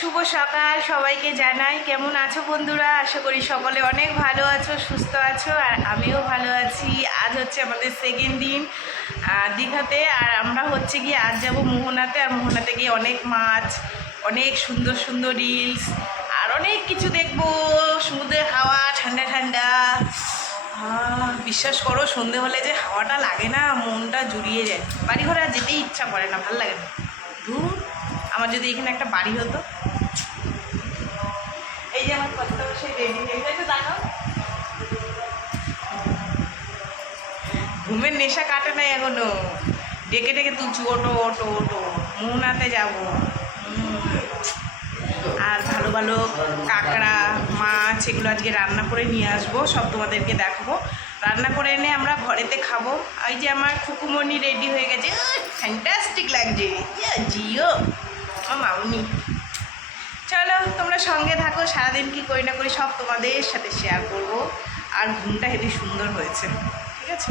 শুভ সকাল সবাইকে জানাই। কেমন আছো বন্ধুরা? আশা করি সকলে অনেক ভালো আছো, সুস্থ আছো, আর আমিও ভালো আছি। আজ হচ্ছে আমাদের সেকেন্ড দিন দীঘাতে, আর আমরা হচ্ছে গিয়ে আজ যাব মোহনাতে। আর মোহনাতে গিয়ে অনেক মাছ, অনেক সুন্দর সুন্দর রিলস আর অনেক কিছু দেখবো। সমুদ্রের হাওয়া ঠান্ডা ঠান্ডা। বিশ্বাস করো, সন্ধে হলে যে হাওয়াটা লাগে না, মনটা জুড়িয়ে যায়। বাড়ি ঘরে আর যেতেই ইচ্ছা করে না, ভালো লাগে না। ধুর, আমার যদি এখানে একটা বাড়ি হতো। এই যে আমার কত সেই রেডি হয়ে গেছে, দেখাও। ঘুমের নেশা কাটে নাই এখনো, ডেকে ডেকে তুলছি, ওটো ওটো ওটো, মোহনাতে যাবো। আর ভালো ভালো কাঁকড়া মাছ এগুলো আজকে রান্না করে নিয়ে আসবো, সব তোমাদেরকে দেখাবো। রান্না করে এনে আমরা ঘরেতে খাবো। এই যে আমার খুকুমণি রেডি হয়ে গেছে, ফ্যান্টাস্টিক লাগছে। জিও আমার মামুনি। চলো তোমরা সঙ্গে থাকো, সারাদিন কি করি না করি সব তোমাদের সাথে শেয়ার করবো। আর ঘুমটা হেবি সুন্দর হয়েছে, ঠিক আছে?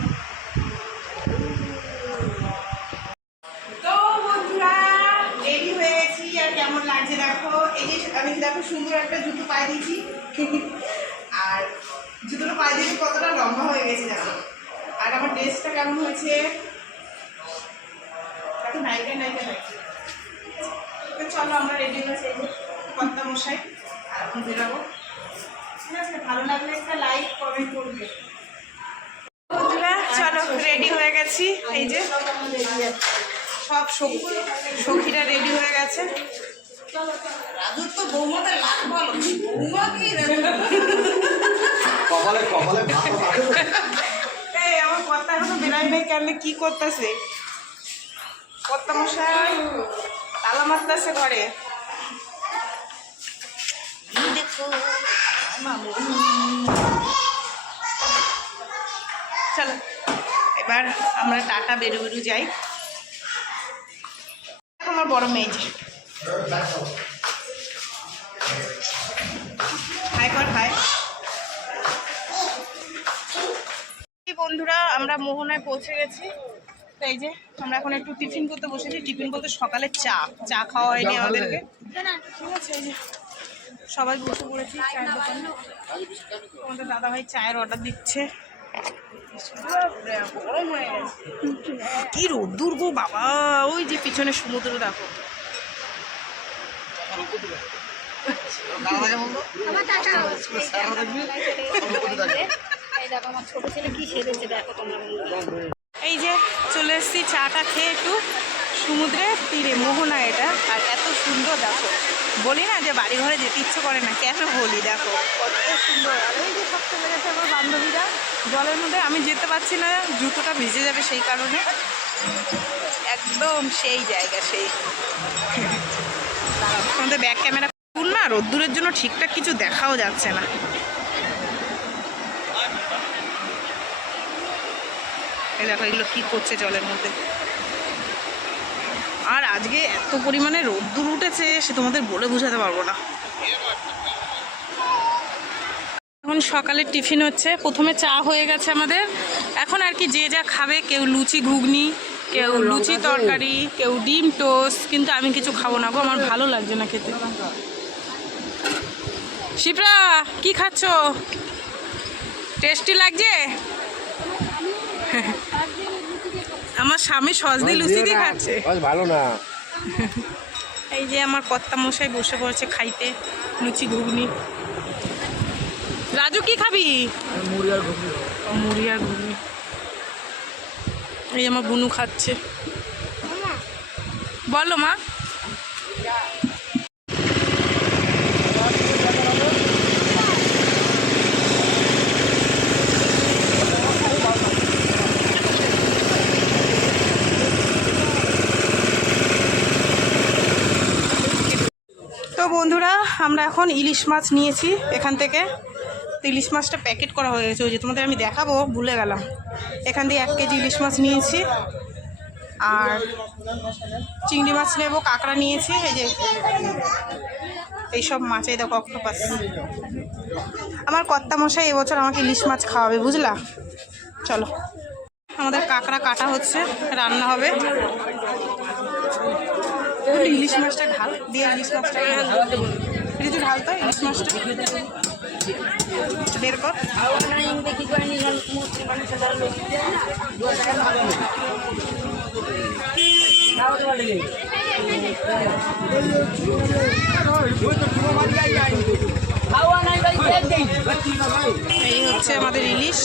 তো বন্ধুরা রেডি হয়ে গেছি, আর কেমন লাগছে দেখো। এই যে আমি দেখো সুন্দর একটা জুতো পায়ে দিয়েছি, আর জুতোটা পায়ে দিয়েছি কতটা লম্বা হয়ে গেছে দেখো। আর আমার ড্রেসটা কেমন হয়েছে দেখো, নায়িকা নায়িকা নায়িকা। চলো আমরা রেডি হয়েছি, কর্তা মশাই, আর এখন বেরোবো, ঠিক আছে? ভালো লাগলে একটা লাইক কমেন্ট করবে। বন্ধুরা চলো রেডি হয়ে গেছি। এই যে সব সখীরা রেডি হয়ে গেছে। রাজুর তো বৌমাদের লাগ বলো, বৌমা কি কপালে কপালে এই আমার কর্তা এখনো বেরাই নাই, কেন কি করতেছে কর্তা মশাই? তালা মারতেছে ঘরে, দেখো। চলো এবার আমরা টাটা বেরো বেরো যাই। আমার বড় মেয়ে যে হাই কর, হাই। বন্ধুরা আমরা মোহনায় পৌঁছে গেছি। তো এই যে আমরা এখন একটু টিফিন করতে বসেছি। টিফিন বলতে সকালে চা খাওয়া হয়নি আমাদেরকে, ঠিক আছে? এই যে সবাই বসে পড়েছি চায়ের দোকানে। আমাদের দাদাভাই চায়ের অর্ডার দিচ্ছে। কি রোদ্দুর গো বাবা, ওই যে পিছনে সমুদ্র দেখো। এই যে চলে এসেছি চাটা খেয়ে একটু সমুদ্রের তীরে, মোহনা এটা। আর এত সুন্দর দেখো, বলি না যে বাড়ি ঘরে যেতে ইচ্ছে করে না, কেন বলি দেখো কত সুন্দর। আর ওই যে সব চলে গেছে আমার বান্ধবীরা জলের মধ্যে, আমি যেতে পারছি না, জুতোটা ভিজে যাবে সেই কারণে। একদম সেই জায়গা, সেই আমাদের ব্যাক ক্যামেরা না, রোদ্দুরের জন্য ঠিকঠাক কিছু দেখাও যাচ্ছে না। এই দেখো এগুলো কি করছে জলের মধ্যে। আর আজকে এত পরিমাণে রোদ্দুর উঠেছে, সে তোমাদের বলে বোঝাতে পারবো না। এখন সকালের টিফিন হচ্ছে, প্রথমে চা হয়ে গেছে আমাদের। এখন আর কি যে যা খাবে, কেউ লুচি ঘুগনি, কেউ লুচি তরকারি, কেউ ডিম টোস্ট। কিন্তু আমি কিছু খাবো না গো, আমার ভালো লাগছে না খেতে। শিপ্রা কি খাচ্ছ? টেস্টি লাগছে? আমার স্বামী সস দিয়ে লুচি দিয়ে খাচ্ছে, ভালো না। এই যে আমার কর্তা মশাই বসে পড়েছে খাইতে লুচি ঘুগনি। রাজু কি খাবি? মুড়ি আর ঘুগনি। এই আমার বুনু খাচ্ছে। বলো মা। তো বন্ধুরা আমরা এখন ইলিশ মাছ নিয়েছি এখান থেকে। তো ইলিশ মাছটা প্যাকেট করা হয়ে গেছে, ওই যে তোমাদের আমি দেখাবো ভুলে গেলাম। এখান থেকে 1 কেজি ইলিশ মাছ নিয়েছি, আর চিংড়ি মাছ নেবো, কাঁকড়া নিয়েছি। এই যে এইসব মাছ, এই দেখো অক্টোপাস। আমার কর্তা মশাই এবছর আমাকে ইলিশ মাছ খাওয়াবে, বুঝলা? চলো আমাদের কাঁকড়া কাটা হচ্ছে, রান্না হবে। ইলিশ মাছটা ঢাল দিয়ে ইলিশ মাছটা ঋতু ঢাল তো ইলিশ মাছটা বের কর। এই হচ্ছে আমাদের ইলিশ।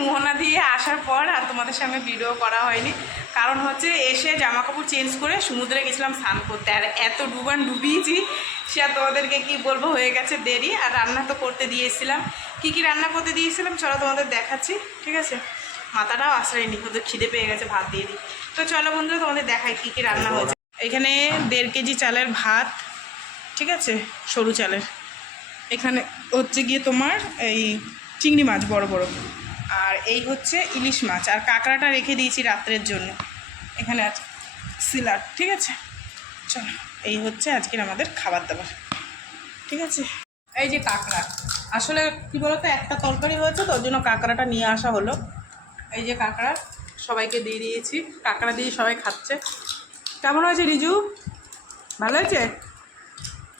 মোহনা দিয়ে আসার পর আর তোমাদের সামনে ভিডিও করা হয়নি, কারণ হচ্ছে এসে জামা কাপড় চেঞ্জ করে সমুদ্রে গেছিলাম স্নান করতে, আর এত ডুবিয়েছি সে আর তোমাদেরকে কি বলবো, হয়ে গেছে দেরি। আর রান্না তো করতে দিয়েছিলাম, কি রান্না করতে দিয়েছিলাম চলো তোমাদের দেখাচ্ছি, ঠিক আছে। মাথাটাও আশ্রয়নি, ওদের খিদে পেয়ে গেছে, ভাত দিয়ে দিই। তো চলো বন্ধুরা তোমাদের দেখাই কি রান্না হয়েছে। এখানে 1.5 কেজি চালের ভাত, ঠিক আছে, সরু চালের। এখানে হচ্ছে গিয়ে তোমার এই চিংড়ি মাছ বড় বড়, আর এই হচ্ছে ইলিশ মাছ, আর কাঁকড়াটা রেখে দিয়েছি রাত্রের জন্য। এখানে আছে সিলাড, ঠিক আছে। চলো এই হচ্ছে আজকের আমাদের খাবার দাবার, ঠিক আছে। এই যে কাঁকড়া, আসলে কি বলতো একটা তরকারি হয়েছে তো ওর জন্য কাঁকড়াটা নিয়ে আসা হলো। এই যে কাঁকড়া সবাইকে দিয়ে দিয়েছি, কাঁকড়া দিয়ে সবাই খাচ্ছে। কেমন হয়েছে রিজু? ভালো হয়েছে?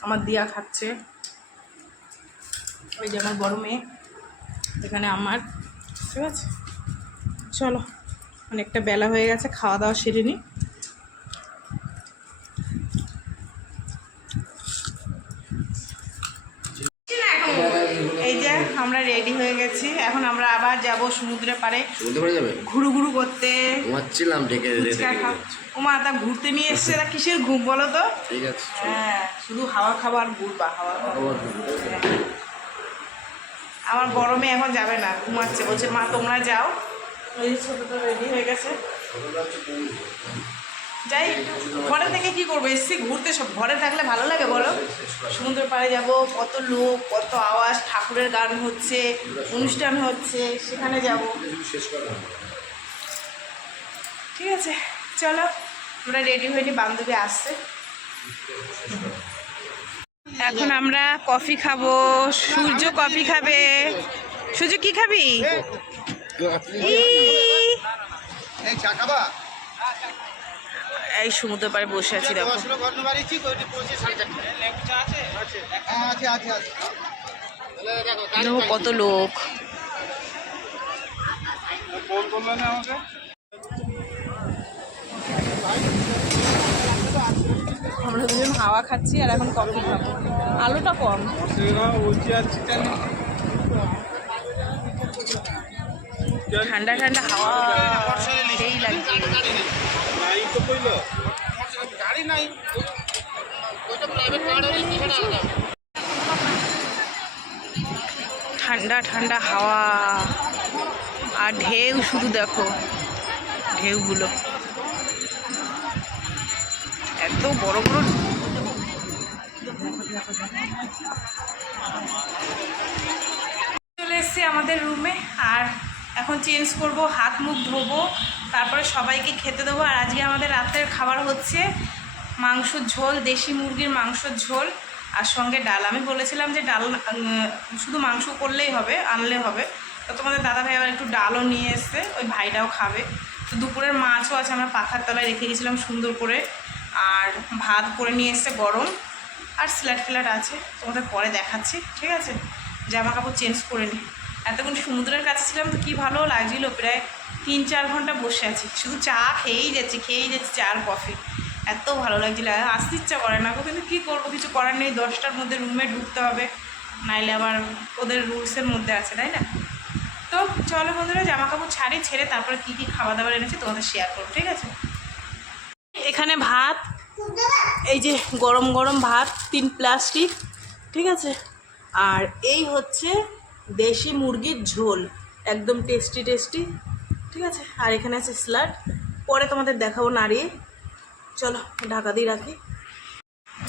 আমার দিয়া খাচ্ছে, ওই যে আমার বড় মেয়ে, এখানে আমার, ঠিক আছে। চলো অনেকটা বেলা হয়ে গেছে, খাওয়া দাওয়া সেরে নিই। এই যে আমরা রেডি হয়ে গেছি, এখন আমরা আবার যাব সমুদ্রের পাড়ে ঘুরু করতে। ওমা তা ঘুরতে নিয়ে এসছে, তা কিসের ঘুম বলো তো? হ্যাঁ, শুধু হাওয়া খাবার ঘুরবা, হাওয়া খাবার। আমার বড় মেয়ে এখন যাবে না, ঘুমাচ্ছে, বলছে মা তোমরা যাও। ওই ছোটটা রেডি হয়ে গেছে, যাই। ঘরে থেকে কি করবো, এসছি ঘুরতে, সব ঘরে থাকলে ভালো লাগে বলো? সমুদ্রের পাড়ে যাব, কত লোক, কত আওয়াজ, ঠাকুরের গান হচ্ছে, অনুষ্ঠান হচ্ছে, সেখানে যাব, ঠিক আছে। চলো আমরা রেডি হয়ে বান্ধবী আসছে, এখন আমরা কফি খাবো। সূর্য কফি খাবে। সূর্য কি খাবি? এই সমুদ্র পাড়ে বসে আছি, দেখো কত লোক। আমরা দুজন হাওয়া খাচ্ছি আর এখন কফি খাবো। আলোটা কম, ঠান্ডা ঠান্ডা হাওয়া, সেই লাগছে। ঠান্ডা ঠান্ডা হাওয়া আর ঢেউ, শুধু দেখো ঢেউগুলো এত বড় বড়। চলে এসছি আমাদের রুমে, আর এখন চেঞ্জ করব, হাত মুখ ধোবো, তারপরে সবাইকে খেতে দেবো। আর আজকে আমাদের রাতের খাবার হচ্ছে মাংসর ঝোল, দেশি মুরগির মাংসর ঝোল, আর সঙ্গে ডাল। আমি বলেছিলাম যে ডাল শুধু মাংস করলেই হবে, আনলে হবে, তো তোমাদের দাদা ভাই আবার একটু ডালও নিয়ে এসছে, ওই ভাইটাও খাবে। তো দুপুরের মাছও আছে, আমরা পাখার তলায় রেখে গেছিলাম সুন্দর করে, আর ভাত করে নিয়ে এসছে গরম, আর স্যালাড আছে, তোমাদের পরে দেখাচ্ছি, ঠিক আছে। জামা কাপড় চেঞ্জ করে নিই। এতক্ষণ সমুদ্রের কাছে ছিলাম তো কী ভালো লাগছিলো, প্রায় 3-4 ঘন্টা বসে আছি, শুধু চা খেয়েই যাচ্ছি চা আর কফি, এত ভালো লাগছিল। আসতে ইচ্ছা করে না, কিন্তু কী করবো, কিছু করার নেই, 10টার মধ্যে রুমে ঢুকতে হবে, নাইলে আবার ওদের রুলসের মধ্যে আছে, তাই না? তো চলো বন্ধুরা, জামা কাপড় ছেড়ে তারপরে কী খাওয়া দাবার এনেছি তোমাদের শেয়ার করবো, ঠিক আছে। এখানে ভাত, এই যে গরম গরম ভাত, 3 প্লাস্টিক, ঠিক আছে। আর এই হচ্ছে দেশি মুরগির ঝোল, একদম টেস্টি, ঠিক আছে। আর এখানে আছে স্যালাড, পরে তোমাদের দেখাবো নাড়িয়ে। চলো ঢাকা দিয়ে রাখি।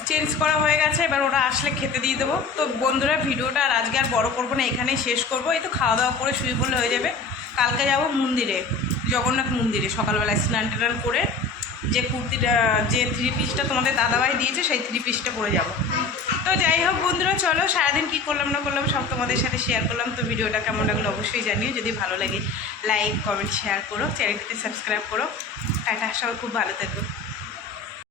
চেঞ্জ করা হয়ে গেছে, এবার ওরা আসলে খেতে দিয়ে দেবো। তো বন্ধুরা, ভিডিওটা আর আজকে আর বড় করবো না, এখানেই শেষ করবো। এই তো খাওয়া দাওয়া করে শুয়ে পড়লে হয়ে যাবে। কালকে যাব মন্দিরে, জগন্নাথ মন্দিরে, সকালবেলায় স্নান টান করে যে কুর্তিটা, যে 3 পিসটা তোমাদের দাদাভাই দিয়েছে, সেই 3 পিসটা পরে যাব। তো তো যাই হোক বন্ধুরা, চলো সারাদিন কী করলাম না করলাম সব তোমাদের সাথে শেয়ার করলাম। তো ভিডিওটা কেমন লাগলো অবশ্যই জানিও, যদি ভালো লাগে লাইক কমেন্ট শেয়ার করো, চ্যানেলটিতে সাবস্ক্রাইব করো। টাটা, সবাই খুব ভালো থাকো।